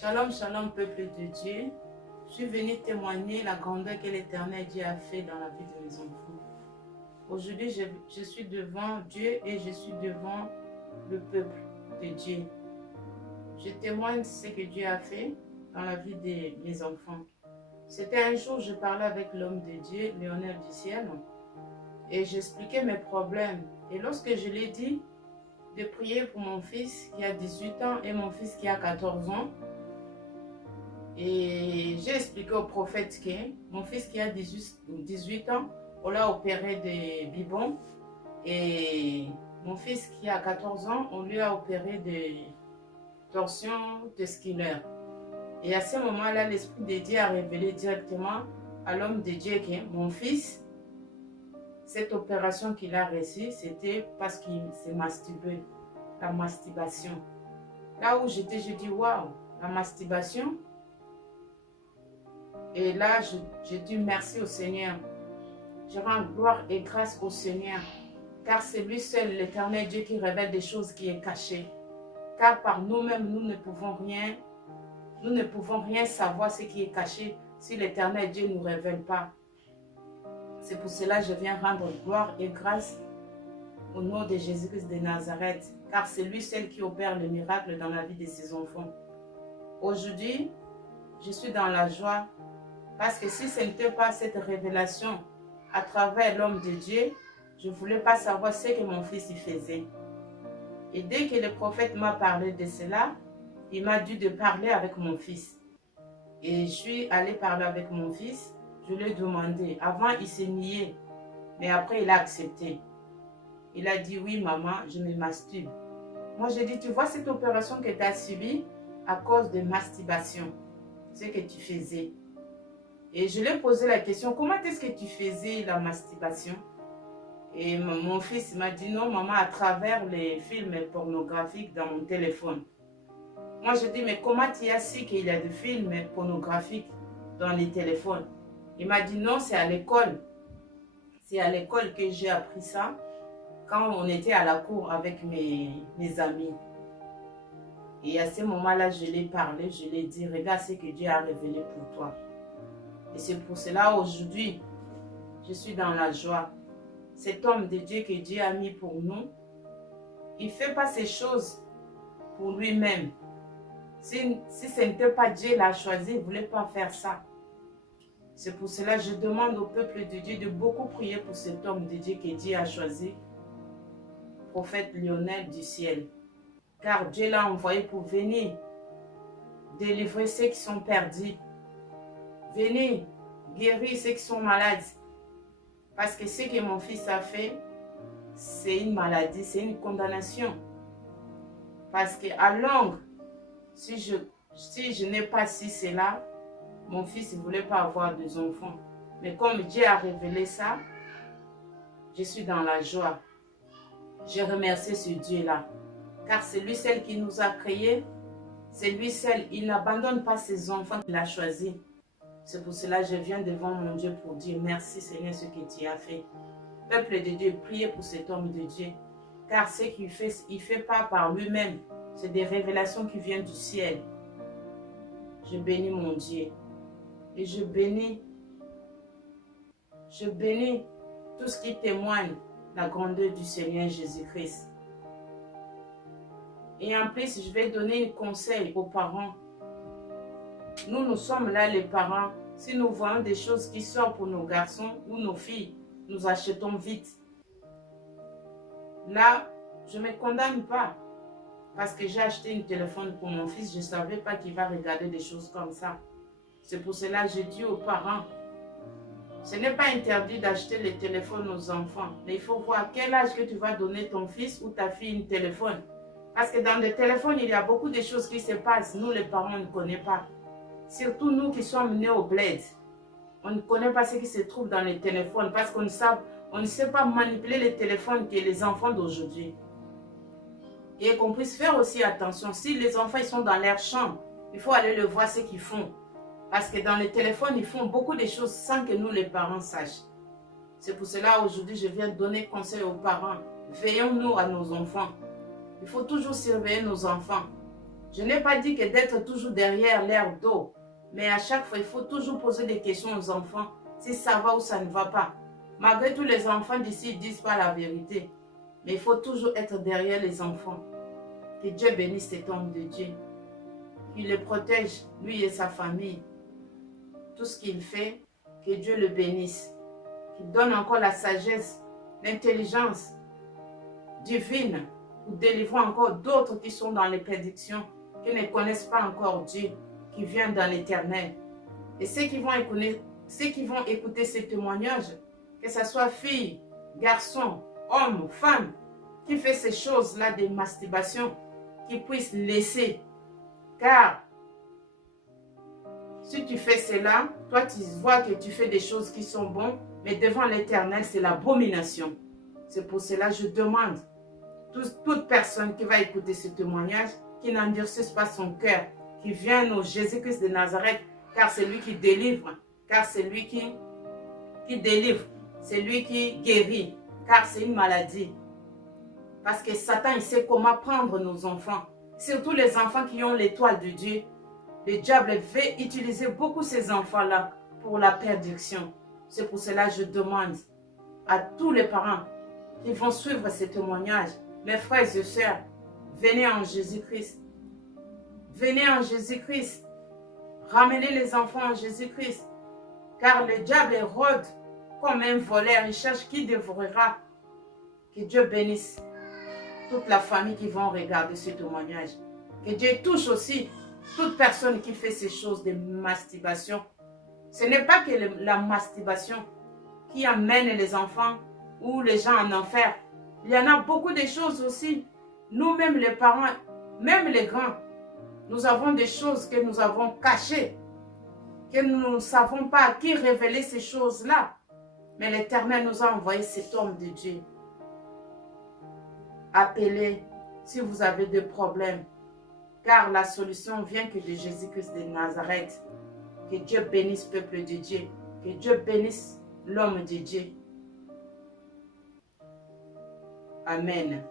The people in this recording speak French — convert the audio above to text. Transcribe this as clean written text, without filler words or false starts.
Shalom, shalom, peuple de Dieu. Je suis venu témoigner la grandeur que l'Éternel Dieu a fait dans la vie de mes enfants. Aujourd'hui, je suis devant Dieu et je suis devant le peuple de Dieu. Je témoigne ce que Dieu a fait dans la vie de mes enfants. C'était un jour, je parlais avec l'homme de Dieu, Léonel du ciel, et j'expliquais mes problèmes. Et lorsque je lui ai dit de prier pour mon fils qui a 18 ans et mon fils qui a 14 ans, et j'ai expliqué au prophète que mon fils qui a 18 ans, on l'a opéré de bibon. Et mon fils qui a 14 ans, on lui a opéré de torsion testiculaire. Et à ce moment-là, l'Esprit de Dieu a révélé directement à l'homme de Dieu que mon fils, cette opération qu'il a reçue, c'était parce qu'il s'est masturbé, la masturbation. Là où j'étais, je dis waouh, la masturbation. Et là, je dis merci au Seigneur. Je rends gloire et grâce au Seigneur. Car c'est lui seul, l'Éternel Dieu, qui révèle des choses qui sont cachées. Car par nous-mêmes, nous ne pouvons rien savoir ce qui est caché si l'Éternel Dieu ne nous révèle pas. C'est pour cela que je viens rendre gloire et grâce au nom de Jésus-Christ de Nazareth. Car c'est lui seul qui opère le miracle dans la vie de ses enfants. Aujourd'hui, je suis dans la joie. Parce que si ce n'était pas cette révélation à travers l'homme de Dieu, je ne voulais pas savoir ce que mon fils y faisait. Et dès que le prophète m'a parlé de cela, il m'a dit de parler avec mon fils. Et je suis allée parler avec mon fils, je lui ai demandé. Avant, il s'est nié, mais après, il a accepté. Il a dit, oui, maman, je me masturbe. Moi, j'ai dit, tu vois cette opération que tu as subie à cause de masturbation, ce que tu faisais. Et je lui ai posé la question, comment est-ce que tu faisais la masturbation? Et mon fils m'a dit, non maman, à travers les films pornographiques dans mon téléphone. Moi je dis, mais comment tu as su qu'il y a des films pornographiques dans les téléphones? Il m'a dit, non, c'est à l'école. C'est à l'école que j'ai appris ça, quand on était à la cour avec mes amis. Et à ce moment-là, je l'ai parlé, je lui ai dit, regarde ce que Dieu a révélé pour toi. Et c'est pour cela aujourd'hui, je suis dans la joie. Cet homme de Dieu que Dieu a mis pour nous, il ne fait pas ces choses pour lui-même. Si ce n'était pas Dieu qui l'a choisi, il ne voulait pas faire ça. C'est pour cela que je demande au peuple de Dieu de beaucoup prier pour cet homme de Dieu que Dieu a choisi, prophète Léonel du ciel. Car Dieu l'a envoyé pour venir délivrer ceux qui sont perdus. Venez guérir ceux qui sont malades. Parce que ce que mon fils a fait, c'est une maladie, c'est une condamnation. Parce qu'à longue, si je n'ai pas su cela, mon fils ne voulait pas avoir des enfants. Mais comme Dieu a révélé ça, je suis dans la joie. Je remercie ce Dieu-là. Car c'est lui seul qui nous a créés. C'est lui seul, il n'abandonne pas ses enfants qu'il a choisis. C'est pour cela que je viens devant mon Dieu pour dire merci Seigneur ce que tu as fait. Peuple de Dieu, priez pour cet homme de Dieu. Car ce qu'il fait, il ne fait pas par lui-même. C'est des révélations qui viennent du ciel. Je bénis mon Dieu. Et je bénis tout ce qui témoigne la grandeur du Seigneur Jésus-Christ. Et en plus, je vais donner un conseil aux parents. Nous sommes là les parents. Si nous voyons des choses qui sortent pour nos garçons ou nos filles, nous achetons vite. Là, je ne me condamne pas. Parce que j'ai acheté un téléphone pour mon fils, je ne savais pas qu'il va regarder des choses comme ça. C'est pour cela que je dis aux parents, ce n'est pas interdit d'acheter les téléphones aux enfants. Mais il faut voir à quel âge que tu vas donner ton fils ou ta fille un téléphone. Parce que dans le téléphone, il y a beaucoup de choses qui se passent. Nous, les parents, on ne connaît pas. Surtout nous qui sommes nés au bled. On ne connaît pas ce qui se trouve dans les téléphones parce qu'on ne sait pas manipuler les téléphones que les enfants d'aujourd'hui. Et qu'on puisse faire aussi attention. Si les enfants ils sont dans leur chambre, il faut aller le voir ce qu'ils font. Parce que dans les téléphones, ils font beaucoup de choses sans que nous, les parents, sachions. C'est pour cela aujourd'hui, je viens donner conseil aux parents. Veillons-nous à nos enfants. Il faut toujours surveiller nos enfants. Je n'ai pas dit que d'être toujours derrière l'air d'eau, mais à chaque fois, il faut toujours poser des questions aux enfants, si ça va ou ça ne va pas. Malgré tout, les enfants d'ici ne disent pas la vérité, mais il faut toujours être derrière les enfants. Que Dieu bénisse cet homme de Dieu, qu'il le protège, lui et sa famille. Tout ce qu'il fait, que Dieu le bénisse, qu'il donne encore la sagesse, l'intelligence divine pour délivrer encore d'autres qui sont dans les prédictions, qui ne connaissent pas encore Dieu, qui vient dans l'Éternel. Et ceux qui vont écouter ces témoignages, que ce soit fille, garçon, homme, femme, qui fait ces choses-là de masturbation, qui puissent laisser. Car si tu fais cela, toi tu vois que tu fais des choses qui sont bonnes, mais devant l'Éternel, c'est l'abomination. C'est pour cela que je demande toute personne qui va écouter ce témoignage, qui n'endurcisse pas son cœur, qui vienne au Jésus-Christ de Nazareth, car c'est lui qui délivre, car c'est lui qui délivre, c'est lui qui guérit, car c'est une maladie. Parce que Satan, il sait comment prendre nos enfants, surtout les enfants qui ont l'étoile de Dieu. Le diable veut utiliser beaucoup ces enfants-là pour la perdition. C'est pour cela que je demande à tous les parents qui vont suivre ces témoignages, mes frères et sœurs, venez en Jésus-Christ. Venez en Jésus-Christ. Ramenez les enfants en Jésus-Christ. Car le diable rôde comme un voleur. Il cherche qui dévorera. Que Dieu bénisse toute la famille qui vont regarder ce témoignage. Que Dieu touche aussi toute personne qui fait ces choses de masturbation. Ce n'est pas que la masturbation qui amène les enfants ou les gens en enfer. Il y en a beaucoup de choses aussi. Nous-mêmes les parents, même les grands, nous avons des choses que nous avons cachées, que nous ne savons pas à qui révéler ces choses-là. Mais l'Éternel nous a envoyé cet homme de Dieu. Appelez si vous avez des problèmes, car la solution vient que de Jésus-Christ de Nazareth. Que Dieu bénisse le peuple de Dieu, que Dieu bénisse l'homme de Dieu. Amen.